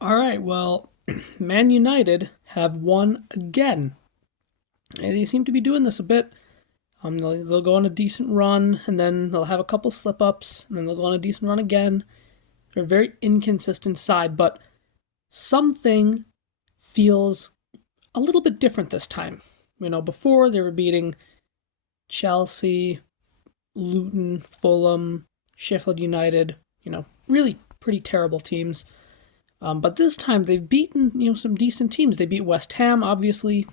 All right, well, Man United have won again. And they seem to be doing this a bit. They'll go on a decent run, and then they'll have a couple slip ups, and then they'll go on a decent run again. They're a very inconsistent side, but something feels a little bit different this time. Before they were beating Chelsea, Luton, Fulham, Sheffield United, really pretty terrible teams. But this time they've beaten some decent teams. They beat West Ham, obviously,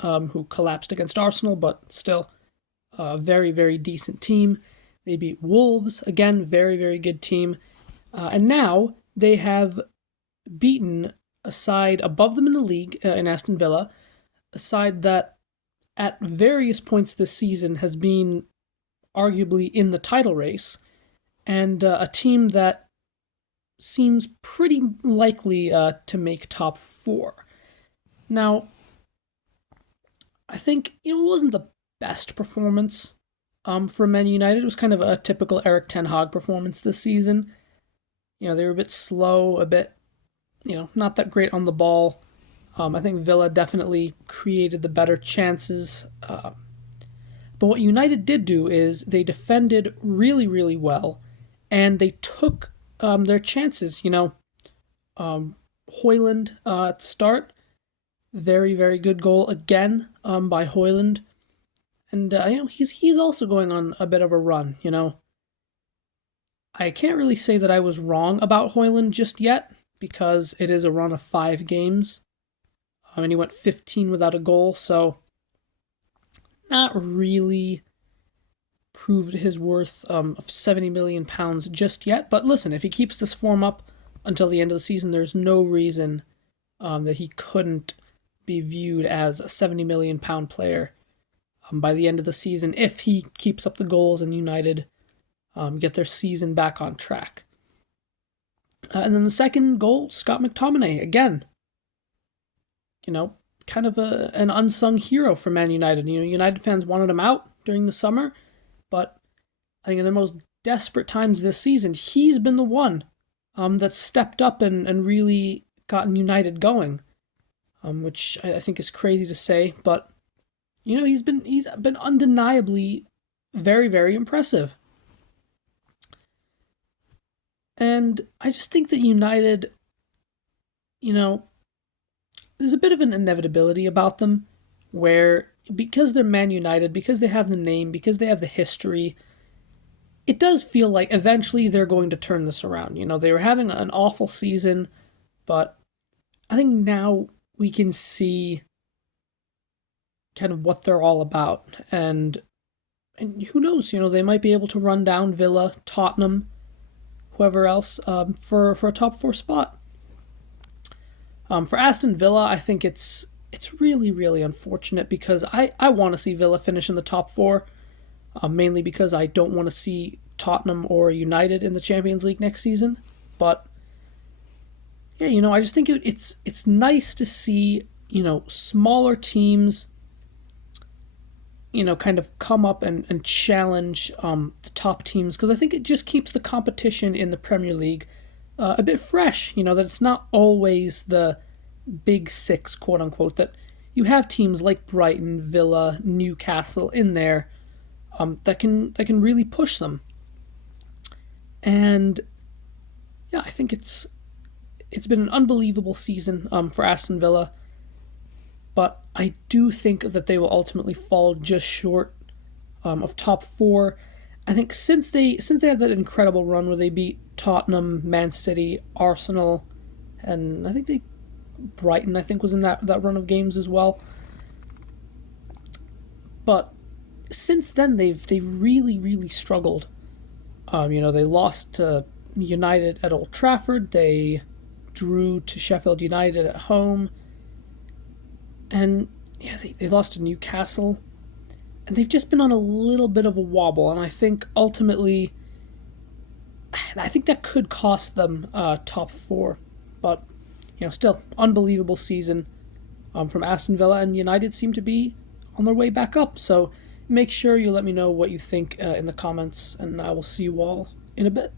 who collapsed against Arsenal, but still a very very decent team. They beat Wolves, again very very good team, and now they have beaten a side above them in the league in Aston Villa, a side that at various points this season has been arguably in the title race, and a team that seems pretty likely to make top four. Now, I think it wasn't the best performance for Man United. It was kind of a typical Eric Ten Hag performance this season. They were a bit slow, a bit, not that great on the ball. I think Villa definitely created the better chances. But what United did do is they defended really, really well, and they took their chances. Hoyland at the start, very, very good goal again by Hoyland, and he's also going on a bit of a run. I can't really say that I was wrong about Hoyland just yet because it is a run of 5 games, and he went 15 without a goal, so not really proved his worth of £70 million just yet. But listen, if he keeps this form up until the end of the season, there's no reason that he couldn't be viewed as a £70 million player by the end of the season if he keeps up the goals and United get their season back on track. And then the second goal, Scott McTominay, again, kind of an unsung hero for Man United. United fans wanted him out during the summer, but I think in the most desperate times this season, he's been the one that stepped up and really gotten United going, which I think is crazy to say, but he's been undeniably very, very impressive. And I just think that United, there's a bit of an inevitability about them where because they're Man United, because they have the name, because they have the history, it does feel like eventually they're going to turn this around. They were having an awful season, but I think now we can see kind of what they're all about. And who knows, they might be able to run down Villa, Tottenham, whoever else for a top four spot. For Aston Villa, I think it's really, really unfortunate because I want to see Villa finish in the top four, mainly because I don't want to see Tottenham or United in the Champions League next season. But yeah, I just think it's nice to see smaller teams kind of come up and challenge the top teams, because I think it just keeps the competition in the Premier League a bit fresh, that it's not always the big six, quote unquote, that you have teams like Brighton, Villa, Newcastle in there that can really push them. And yeah, I think it's been an unbelievable season for Aston Villa, but I do think that they will ultimately fall just short of top four. I think since they had that incredible run where they beat Tottenham, Man City, Arsenal, and I think Brighton, I think, was in that run of games as well. But since then they've really really struggled. They lost to United at Old Trafford. They drew to Sheffield United at home. And yeah, they lost to Newcastle. And they've just been on a little bit of a wobble. And I think ultimately, that could cost them top four. But, still, unbelievable season from Aston Villa. And United seem to be on their way back up. So make sure you let me know what you think in the comments. And I will see you all in a bit.